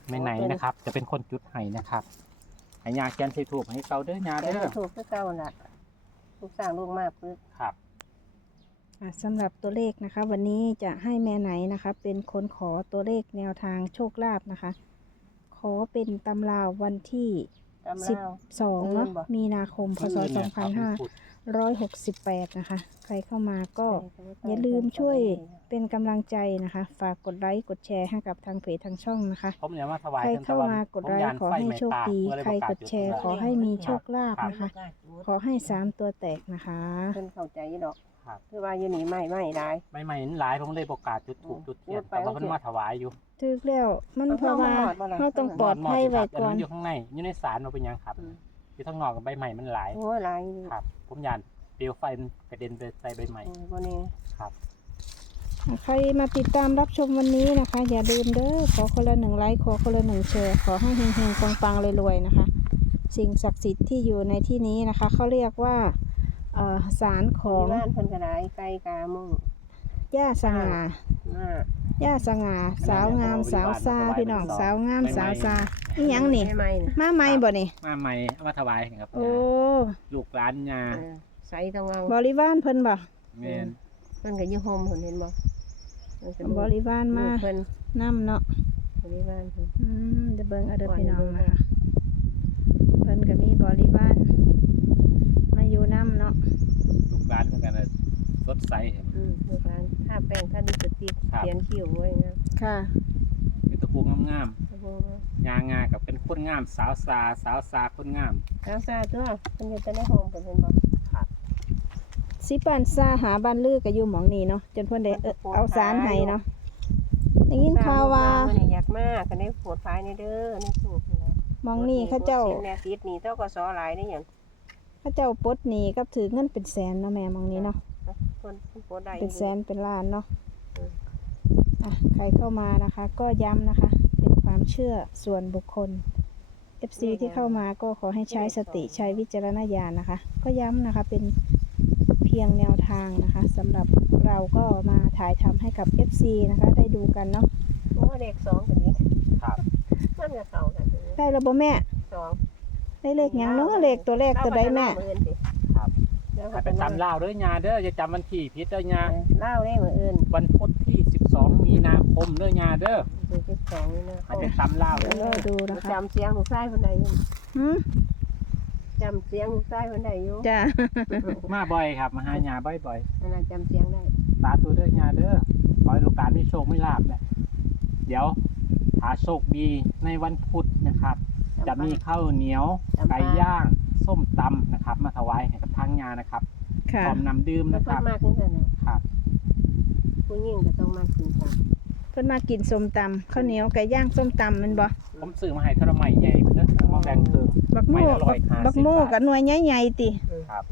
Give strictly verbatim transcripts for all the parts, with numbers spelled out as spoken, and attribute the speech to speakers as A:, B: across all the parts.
A: ไม่ไหนนะครับ จะเป็นคนจุดให้นะครับให้ยาแกนใส่ถูกให้เก่าเด้อยา
B: แก
A: เด้อ
B: ถูกคือเก่าน่ะลูกสร้างลูกมากปึ๊บ
A: ครับ
C: สำหรับตัวเลขนะคะ วันนี้จะให้แม่ไหนนะคะ เป็นคนขอตัวเลขแนวทางโชคลาภนะคะ ขอเป็นตำราวันที่
B: ตำ
C: สิบ
B: ราว
C: สองเนาะ
B: เอิ้นบ่
C: มีนาคมพศสองพันห้าร้อยหกสิบแปดนะคะ ใครเข้ามาก็อย่าลืมช่วยเป็นกำลังใจนะคะ ฝากกดไลค์กดแชร์ให้กับทางเพจทางช่องนะคะ
A: ผมเนี่ยมาถวาย
C: ใคร
A: พิ่น
C: เข้า
A: แต่ว่
C: มากดไลค์ขอให้โชคดี ใครกดแชร์ขอให้มีโชคลาภนะคะ ขอให้สามตัวแตกนะคะ
B: เพิ่นเข้าใจอยู่ดอก
A: ครับ
B: คือว่าอยู่นี่ไม่ไม่ได้
A: ไม่ใหม่นั้นหลายผมเลยประกาศจุดถูกจุดเทียน
B: จุดไป
A: แต่ว่าเพิ่นมาถวายอยู่
C: ถึกแล้วมัน
B: เอา
C: เพราะว่า
B: เข้ามาหมดบ่ล่ะ
C: เราต้องปลอดภัยไว้ก่อน
A: อยู่ข้างในอยู่ในศาลมาเป็นยังครับ
B: อืม
A: อยู่ข้างนอกกับใบใหม่มันหลาย
B: โอ้ยหลายอยู่
A: ครับ ผมยานเปลวไฟมันกระเด็นไปใส่ใบใหม่
B: โอ้ยบ่แน่
A: ครับ
C: ใครมาติดตามรับชมวันนี้นะคะ อย่าลืมเด้อขอคนละหนึ่งไลค์ขอคนละหนึ่งแชร์ขอให้เฮงๆปังๆรวยๆนะคะ สิ่งศักดิ์สิทธิ์ที่อยู่ในที่นี้นะคะเขาเรียกว่าเอ่อศาลของ
B: บ้านเพิ่นก็ได้ไก่กามุ่ง
C: ย่าสง่า
B: หน้า
C: ย่าสง่าสาวงามสาวซาพี่น้องสาวงามสาวซานี่ยังนี่
B: ไม่ๆน่ะ
C: มาใหม่บ่นี่
A: มาใหม่เอามาถวายครับ
C: โอ้
A: ลูกหลานยา
B: เออใส่ต้องเอา
C: บริวารเพิ่นบ่
A: แม่น
B: เพิ่นก็อยู่โฮมเพิ่นเห็นบ่เพิ่นก็
C: บริวารมา
B: ลูกเพิ่น
C: นํเนาะ
B: บริวารเพิ่น
C: อืมเดี๋ยวเบิ่งเอาเด้อพี่น้องนะคะเพิ่นก็มีบริวารมาอยู่นํเนาะ
A: ลูกหลานเหมือนกันน่ะสดใส
B: อืมลูกหลานทาแป้งทาดิบสติก
A: ครับ
B: เขียนคิ้วไว้นะ
C: ค่ะ
A: มีตะปูงาม
B: โอ้โห
A: ๆยางากับเป็นคนงามสาวซาสาวซาคนงาม
B: สาวซาตัวเพิ่นอยู่แต่ในโฮมเพิ่นเห็นบ่
C: สิปานซาหาบ้านลือก็อยู่หมองนี้เนาะจนเพิ่นได้เอิ้นเอาสารให้เนาะได้ยินข่าวว่า
B: มื้อนี้อยากมาก็ได้โปรดภายในเด้อในสูตรนี่นะ
C: หมองนี้เขาเจ้า
B: แม่ติดหนี่เจ้าก็สอหลายได้หยัง
C: เขาเจ้าปลดหนี้กับถือเงินเป็นแสนเนาะแม่หมองนี้เนาะ
B: เพิ่นเพิ่นโปรดได้
C: เป็นแสนเป็นล้านเนาะ
B: เออ
C: อ่ะใครเข้ามานะคะ ก็ย้ำนะคะ เป็นความเชื่อส่วนบุคคล เอฟ ซี ที่เข้ามาก็ขอให้ใช้สติใช้วิจารณญาณนะคะ ก็ย้ำนะคะเป็นเพียงแนวทางนะคะสำหรับเราก็มาถ่ายทำให้กับ เอฟ ซี นะคะ ได้ดูกันเนาะ
B: โอ้เลขสองตัวนี้
A: ครับ
B: มันก็เข้ากันตัวนี้
C: ได้แล้วบ่แม่
B: สอง
C: ได้เลขหยังเนาะเลขตัวเลขตัวใดแม่
B: เล่ามื้ออื่นสิ
A: ครับ
B: เดี๋ยว
A: ให้ไปตำลาวเด้อยาเด้ออย่าจำวันที่ผิดเด้อยา
B: เล่าได้มื้ออื่น
A: วันพุธที่สิบสองมีนาคมเด้อยาเด้อ
B: คือสิบสองนี่นะ
A: ให้ไปตำลาว
C: เดี๋
A: เด้
C: ยว
A: อ
C: เราดูนะคะ
B: จำเสียงลูกชายเพิ่นได้อยู่
C: หืม
B: จำเสียงลูกชายเพิ่นได้อยู่
C: จ้ะ
A: มาบ่อยครับมาหายาบ่อย
B: นั่นน่ะจำเสียงได้
A: ๆสาธุเด้อยาเด้อขอให้ลูกหลานมีโชคมีลาภแหละเดี๋ยวหาโชคดีในวันพุธนะครับ จะมีข้าวเหนียวไก่ย่างส้มตำนะครับ มาถวายให้กับทางงานนะครับ
C: ค่ะ
A: พร้อมนำดื่ม
B: มัน
A: นะค
B: เพิ่
A: รั
B: น
A: บ
B: มากขึ้นซั่นน่ะ
A: ครับ
B: ผู้หญิงก็ต้องมากินกัน
C: เพิ่นมากินส้มตำข้าวเหนียวไก่ย่างส้มตำแมันบ่
A: ผมซื้อมาให้ทรมใหญ่เด้อมาแบ่งเคิง
C: บักโม่
A: ไม่ละร้อยห้าสิบ
C: บักโม่
A: บาท
C: กับหน่วยใหญ่ๆติ
A: ครับ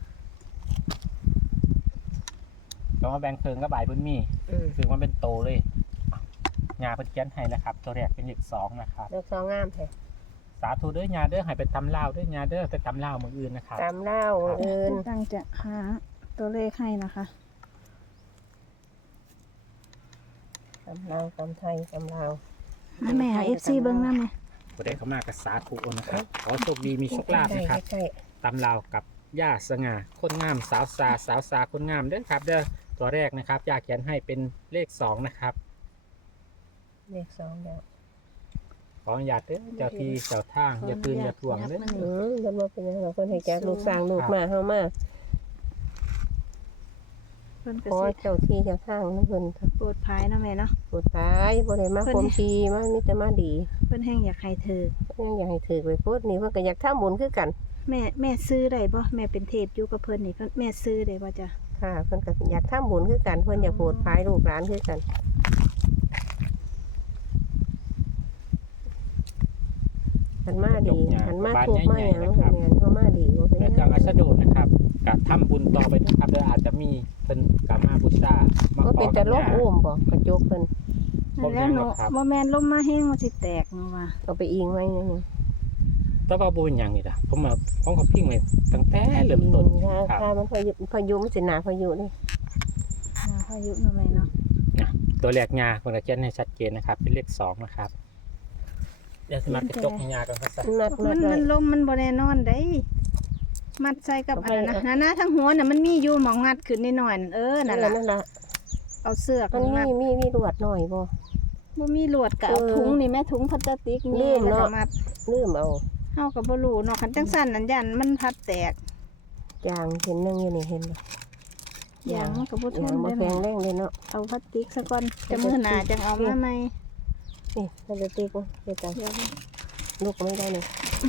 A: ก็มาแบ่งเคิงก็บ่ายเพิ่นมี
B: อืม
A: ซื้อมาเป็นโตเลยยาเพิ่นเขียนให้นะครับ ตัวแรกเป็นเลขสองนะครับ
B: เลขสองงามแท้
A: สาธุเด้อยาเด้อให้ไปตำลาวเด้อยาเด้อไปตำลาวมื้ออื่นนะครับ
B: ตามเล่ามื้ออื่น
C: ตั้งจะหาตัวเลขให้นะคะ
B: ตามลาวตามไทยตามลาว
C: มาแม่เอฟซีเบิ้งน้ำแม่
A: บ่ได้เข้ามากับสาธุนะครับ ขอโชคดีมีโชคลาภนะครับ
B: ใกล้
A: ตำลาวกับย่าสง่าคนงามสาวซาสาวซาคนงามเด้อครับ เด้อตัวแรกนะครับย่าเขียนให้เป็นเลขสองนะครับ
B: ๆเลขสองแล้ว
A: ขออนุญาตเด้อเจ้าที่เจ้าทางอย่าปืนอย่าถ่วงเด้อ
B: อืมเพิ่นบ่เป็นหยังหรอกเพิ่นให้แก่ลูกสร้างลูกมาเฮามา
C: เพิ่นก็
B: ขอ
C: สิ
B: เจ้าที่เจ้าทางนำเพิ่น
C: โปรดภายเนาะแม่เนาะ
B: ปวดท้ายบ่ได้มา
C: เพิ่น
B: คมทีมามีแต่มาดี
C: เพิ่นแห้งอยากให้เธอ
B: ยังอยากให้ถือไปพูดนี่เพิ่นก็อยากทำบุญคือกัน
C: แม่แม่ซื้อได้บ่แม่เป็นเทพอยู่กับเพิ่นนี่เพิ่นแม่ซื้อได้บ่จ้ะ
B: ค่ะเพิ่นก็อยากทำบุญคือกันเพิ่นอยากโปรดภายลูกหลานคือกันหันมาดีหันมาทุกข์มาหยังแม่นเฮามาดีบ่เป็นห
A: และ
B: ยัง
A: จังอัสดุนะครับกับทำบุญต่อไปนะครับเด้ออาจจะมีเพิ่นกับมาบูชามา
B: บ่
A: ข
B: เป็
A: อน กั
B: แต่
A: บ
B: ลม
A: ย่า
B: อุ้มบ่กระจกเพิ่น
A: บ่แม่
C: แล้ว
A: น
C: ห
A: หร
C: นู
A: อกครับ
C: บ่แม่นลมมาแห้งมันสิแตกเนาะว่า
B: เอาไปอิงไว้นี่
A: แต่ว่าบ่เป็นหยังนี่ล่ะผมมาผมก็พิงไว้ตั้งแต่เริ่มต้น
B: ค่ะ
A: ครับ
B: ค่ะมันพายุพายุมันสิหนาพายุนี่
C: อ่าพายุเนาะแม่เนาะ
A: ตัวแรกยาเพิ่นก็เขียนให้ชัดเจนนะครับ เป็นเลขสองนะครับเดี๋ยวสมัครกระจกให้ยากันครับซะ
B: มัดมั
C: มั
B: ด
C: น
B: ไว้
C: มันลมมันบ่แน่นอนได้มัดใส่กับ
B: เอา
C: อัน
B: ไป
C: นั้นนะนะทั้งหัวน่ะมันมีอยู่หมองงัดขึ้นนิดหน่อยเออนั่น
B: นั่
C: ล่ะ
B: นนั่นล่ะ
C: เอาเสื้อก
B: มัน
C: มัด
B: มีมีมีลวดหน่อยบ่
C: บ่มีลวดก็เอา
B: เออ
C: ถุงนี่แม่ถุงพลาสติก
B: ลื
C: นี่
B: ม
C: แล้วก็
B: เนาะ
C: มัด
B: ลืมเอา
C: เฮาก็บ่รู้เนาะคันจังซั่นนั่นยันมันพัดแตก
B: ยางเห็นหนึงอยู่นี่เห็นบ่
C: ยางมันก็บ่ท
B: ยาง
C: น
B: บ่
C: ได้
B: แข็งแรงเลยเนาะ
C: เอาพลาสติกซะก่อนจะมื้อหน้าจังเอามาใหม่
B: นี่มันจะตีกูเดี๋ยวจัง
C: เดี๋ยว
B: ลูกก็ไม่ได้นี่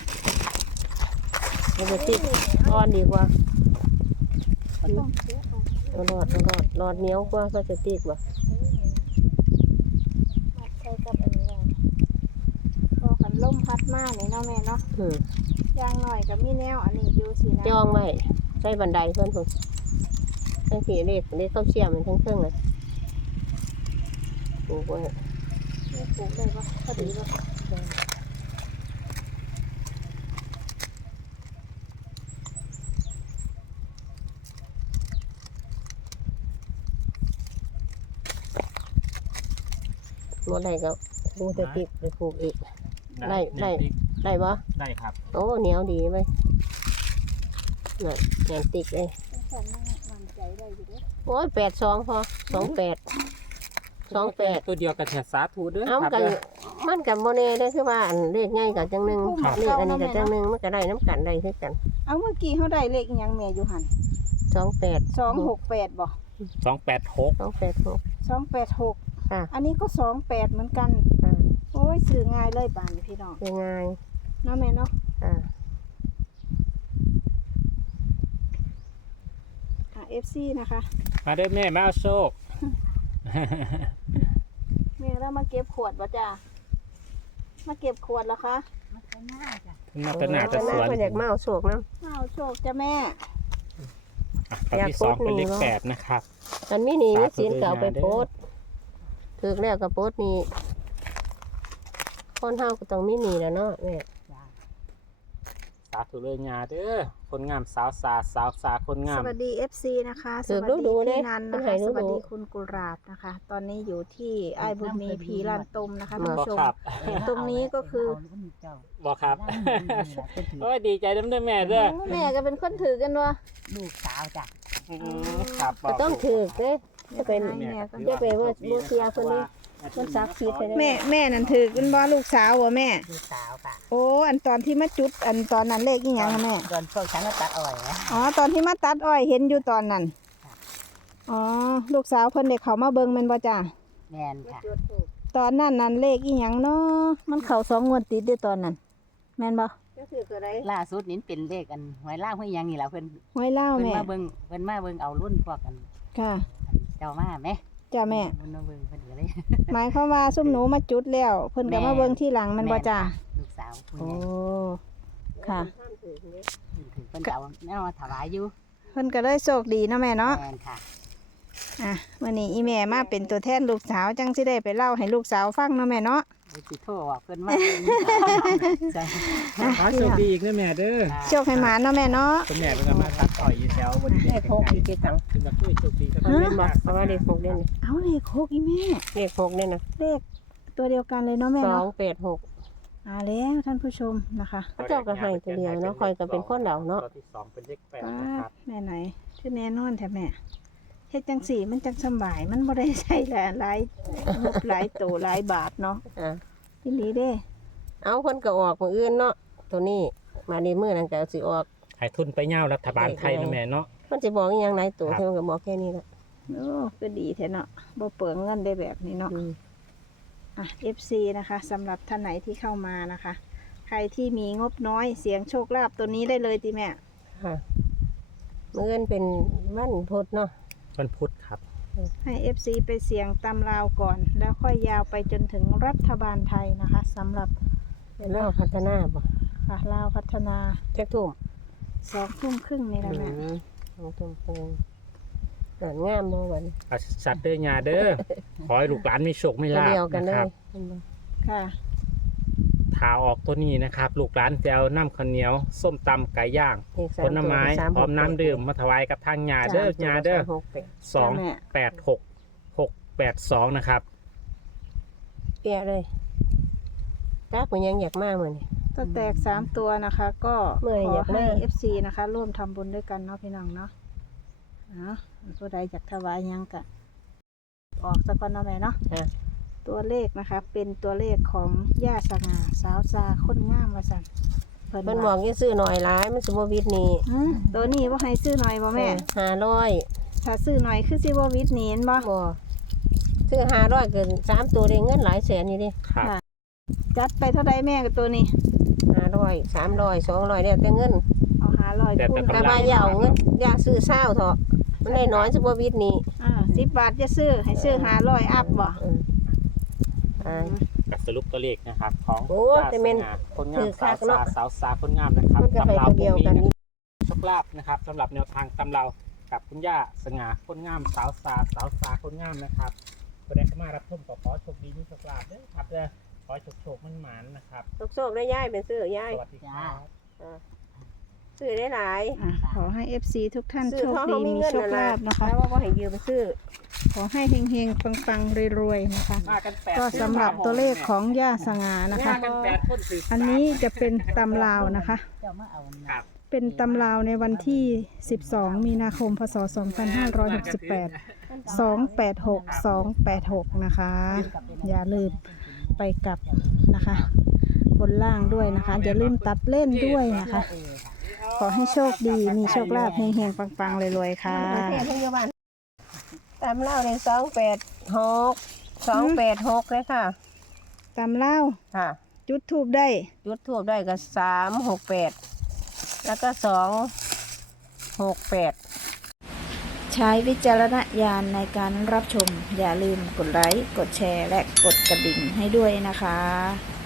B: มันจะตีอ่อนดีกว่า
C: ต้องเสียออก
B: เอาหลอดเอาหลอดหลอดเหนียวกว่าก็จะตีกว่า
C: มัดใส่กับอันนี้ไว้พอคันลมพัดมานี่เนาะแม่เนาะ
B: อืม
C: อย่างน้อยก็มีแนวอันนี้อยู่สินะ
B: จองไว้ใส่บันไดเพิ่นพุ่นทั้งสี่เลขเลขเข้าเชี่ยมมันทั้งเครื่องเลยปลูกไว้
C: นี่ปลูกได้ปะพอดีปะ
B: หมดได้ก็ปลูกจะติดไปปลูกอีก ได้ได้ ได้ปะ
A: ได้ครับ
B: โอ้เหนียวดีไหมน่ะงานติดเลย
C: จังซั่นมันมั่นใจได้อยู่เด้อ
B: โอ้ยแปดสองพอสองแปดสองแปด
A: ตัวเดียวกับแถสาธุเด้อ
B: เอา
A: ครับ
B: กัน
A: เด้อ
B: มันกับโมเน่ได้คือว่าอันเลขง่ายกับจังหนึ่ง
A: ครับ
B: เลขอันนี้กับจังหนึ่งมันก็ได้น้ำกันได้คือกัน
C: เอาเมื่อกี้เขาได้เลขอิหยังแม่อยู่หัน
B: สองแปด
C: สองหกแปดบ่
A: สองแปดหก
B: สองแปดหก
C: สองแปดหก
B: ค่ะ
C: อันนี้ก็สองแปดเหมือนกัน
B: อ่า
C: โอ้ยสื่อง่ายเลยป่านนี้พี่น้อง
B: เป็นไง
C: เนาะแม่เนาะ
B: อ่า
C: อ่ะ เอฟ ซี นะคะ
A: มาเด้อแม่มาเอาโชค
C: แม่เรามาเก็บขวดบ่จ้ามาเก็บขวดแล้วคะ
A: มาตนาจะสวน
B: เพิ่นอยากมาเอาโศกน้
C: เอาโชคจ้ะแม่
A: อ่ะข้อที่สองเป็นเลขแปดนะครับ
B: ำมันมีหนีมีสินเก่าไป
A: สาธุด้วยนะ
B: โพสต์ถึกแล้วกับโพสต์นี่คนเฮาก็ต้องมีหนีแล้วเนาะแม่
A: สาธุเลยญาเด้อคนงามสาวสาสาวสาคนงา
C: ส
A: ม
C: วัสดี เอฟ ซี นะคะ ส
B: ถึก
C: วัส
B: ดู
C: ดี
B: ดูเด้
C: พี่นัน
B: มัน
C: นะ
B: ให้
C: คะ
B: ดู
C: สวัส
B: ดู
C: ดีคุณกุหลาบนะคะ ตอนนี้อยู่ที่ไอ้ายบุญมีผีลานตมนะคะท่าน
A: บอ
C: ผู้ชม
A: ครับ
C: ตรงนี้ก็คือ
A: บอครับ โอ้ยดีใจเด้อเด้อแม่เด้อ
C: แม่ก็เป็นคนถือกันวะ
D: ลูกสาวจ้ะ
A: อืมครับบ
B: ก็
A: อก
B: ต้องถึกเด้จะเป็น
C: แม่ก็
B: จะไปว่าบูเสียคนนี้มันซักซีดไปได้
C: แม่แม่นั่นถือกันบ่ลูกสาววะแม่
D: ลูกสาวค่ะ
C: โอ้อันตอนที่มาจุด อันตอนนั้นเลขอีหยังคะแม่
D: ตอนพวกฉันก็ตัดอ่อยนะ
C: อ๋อตอนที่มาตัดอ้อยเห็นอยู่ตอนนั้น อ๋อลูกสาวเพิ่นเด็กเขามาเบิ่งแม่นบ่จ้า
D: แมนค่ะ
C: ตอนนั้นนั่นเลขอีหยังเนาะมันเข้าสองงวดติดเด้อตอนนั้น แม่นบ่
B: ก็คืออะไร
D: ล่าสุดนี่เป็นเลขกันหวยล่างห้วยยังนี่แหละเพิ่น
C: หวยเล่า
D: เพิ่น
C: แม่
D: มาเบิ่งเพิ่นมาเบิ่งเอารุ่นพวกกัน
C: ค่ะ
D: เจ้ามาไหม
C: จ้าแม่
D: เพิ่นมาเบิ่งเพิ่นก็เลย
C: หมายความว่าซุ่มหนูมาจุดแล้ว เพิ่นก็มาเบิ่งที่หลังแมันบ่จ้า
D: ลูกสาวผู้
C: โอ้
D: ใหญ่
C: ค่ะ
D: ถึงเพิ่นก็เอาแนวมาถวายอยู่
C: เพิ่นก็เลยโชคดีเนาะแม่เนาะ
D: แมนค่ะ
C: อ่ะวันนี้อีแม่มาเป็นตัวแทนลูกสาวจังสิได้ไปเล่าให้ลูกสาวฟังเนาะแม่เนาะ
D: ไปสิโทรบอกเพิ่นมาจ้ะ
A: ขอโชคดีอีกนะแม่เด้อ
C: โชคให้หมาเนาะแม่เนาะ
A: คุณแม่เป็นมาตัดต่อยอยู่แถวบน
B: เลขหกอีกกี่ตังค์
A: เป็นแบบด้วยโชคดีครับ
B: มันเป็นบอกเพราะว่าเลขหกเด่น
C: เอาเลขหกอีแม่
B: เลขหกเนี่ยนะ
C: เลขตัวเดียวกันเลยเนาะแม่
B: สอง
C: เนาะ
B: แปดหก
C: อ่าแล้วท่านผู้ชมนะคะ
B: พระเจ้าก็ให้ตัวเดียวเนาะคอยก็เป็นคนเดาเนาะ
A: ตัวที่สองเป็นเลขแปด
C: ป้า
A: นะครับ
C: แม่ไหนคือแน่นอนแท้แม่เฮ็ดจังสี่มันจังสำบายมันบ่ได้ใช้หลายหลายงบหลายโตหลายบาทเนาะ
B: อ่า
C: อีหลีเด้
B: เอาคนก็ออกมืออื่นเนาะตัวนี้มาดีมือนั่นก็สิออก
A: ให้ทุนไปเง่ารัฐบาลไทยนะแม่เนาะ
B: มันจะบอกอหยังไหนตัว
A: ครับ
B: ที่มันก็บอกแค่นี้แหละ
C: โอ้ก็ดีแท้เนาะบ่เปลืองเงินได้แบบนี้เนาะ
B: อืม
C: อ่ะ เอฟ ซี นะคะสำหรับท่านไหนที่เข้ามานะคะ ใครที่มีงบน้อยเสียงโชคลาภตัวนี้ได้เลยติแม่
B: ค่ะมืออื่นเป็นวันพุธเนาะ
A: วันพุธครับ
C: ให้ เอฟ ซี ไปเสียงตำราวก่อน แล้วค่อยยาวไปจนถึงรัฐบาลไทยนะคะสำหรับ
B: เป็นเรื่องพัฒนาบ่
C: ค่ะลาวพัฒนา
B: แจ็คทุ่ม
C: สองทุ่มครึ่งนี่แหละแม่
B: อืมสองทุ่มครึ่งเกิดงามบ่วัน
A: อาสัตว์เด้อญาเด้อ ขอให้ลูกหลานมีโชคไม่
B: ตัว
A: ลา
B: เดียว
A: บ
B: กัน
A: นะ
B: เล
A: ค
B: ย
A: รับ
B: เห็นบ่
C: ค่ะ
A: ทาออกตัวนี้นะครับ ลูกหลานจะเอาน้ำข้าวเหนียว ส้มตำไก่ย่าง
B: เลขสา
A: ผลไม้
B: ตัว
A: พร้อมน้ำดื่มมาถวายกับทางญาเด้อญาเด้อ
B: สมตัวสมหกแปด
A: สองแปดหกหกแปดสองนะครับ
B: เปียเลยจักมันยังอยากมาเหมือน
C: ถ้าแตกสามตัวนะคะ ก็
B: เมื่อย
C: ข
B: อ
C: อย
B: าก
C: ให้
B: มา
C: เอฟซีนะคะ ร่วมทำบุญด้วยกันเนาะพี่น้องเนาะเนาะผู้ใดอยากถวายหยังกะออกสักก่อนเนาะแม่เนาะ
B: ค่ะ
C: ตัวเลขนะคะ เป็นตัวเลขของย่าสง่าสาวซาคนงามว่าสั่นเพิ่น
B: มันบอ
C: ว่าก
B: ยังซื้อหน่อยหลายมันสิบ่วิทย์นี่
C: หืมตัวนี้ว่าให้ซื้อหน่อยบ่แม่
B: ห้าร้อย
C: ถ้าซื้อหน่อยคือสิบ่วิทย์หนีนบ่
B: บ่ซื้อห้าร้อยเกินสามตัวได้เงินหลายแสนอยู่ดิ
A: ครับ
C: ค่ะ จัดไปเท่าใดแม่กับตัวนี้
B: ห้าร้อยสามร้อยสองร้อยเนี่ยแต่เงิน
C: เอาหาลอย
A: แต่
C: คู
A: แต่
C: ณ
A: กำ
B: แต่
A: ลัง
B: ว่าอย่าเอาเงินอย่าซื้อเศร้าเถอะมันได้น้อยสิบ่วิทย์นี่
C: อ่าสิบบาทจะซื้อให้ซื้อหาลอยอัพบ่
B: เอออ่า
A: กับสรุปตัวเลขนะครับของ
B: โอ้
A: ย่า
B: แต่
A: ส
B: แม่น
A: ง่าคนงา
B: ถื
A: ม
B: อคั
A: สาว
B: กเนาะ
A: สาสาวสาคนงามนะครับ
B: มันก็ให้
A: ตำรา
B: ตัวเดียวกัน
A: พรุ่งนี้โชคลาภนะครับสำหรับแนวทางตำรากับคุณย่าสง่าคนงามสาวสาสาวสาคนงามนะครับก็ได้เข้ามารับชมก็ขอโชคดีมีโชคลาภเด้อครับเด้อขอให้โชคโชคมันหมานๆนะครับ
B: โชคๆได้ย่ายเป็นซื้อย่าย
A: สวัสดีครับ
B: ซื้อได้หลาย
C: อ่ะขอให้ เอฟ ซี ทุกท่าน
B: ซื้
C: โช
B: อ
C: ค
B: เพราะ
C: ดี
B: เขามี
C: มี
B: เงิน
C: โชค
B: นั่น
C: ลา
B: ล่ะ
C: ภนะคะ
B: แล้วว่าบ่ให้ยืมไปซื้อ
C: ขอให้เฮงๆปังๆรวยๆนะคะ
A: มากันแปด
C: ก็สำหรับตัวเลขของย่าสง่านะคะ
A: มากันแปดคนถื
C: อันนี้จะเป็นตำราวนะคะ
D: เจ้ามาเอา
A: ครับ
C: เป็นตำราวในวันที่ สิบสอง มีนาคม พศ สองพันห้าร้อยหกสิบแปด สองแปดหก สองแปดหก นะคะ อย่าลืมไปกลับนะคะ บนล่างด้วยนะคะ อย่าลืมตัดเล่นด้วยนะคะ ขอให้โชคดี มีโชคลาภเฮงๆ ปังๆรวยๆค่ะ
B: ประเทศพยาบาลตามเล่าในสองแปดหกสองแปดหกเลยค่ะ
C: ตำเล่า
B: ค่ะ
C: จุดทูบได้
B: จุดทูบได้ก็สามหกแปดแล้วก็สองหกแปด
C: ใช้วิจารณญาณในการรับชม อย่าลืมกดไลค์ กดแชร์ และกดกระดิ่งให้ด้วยนะคะ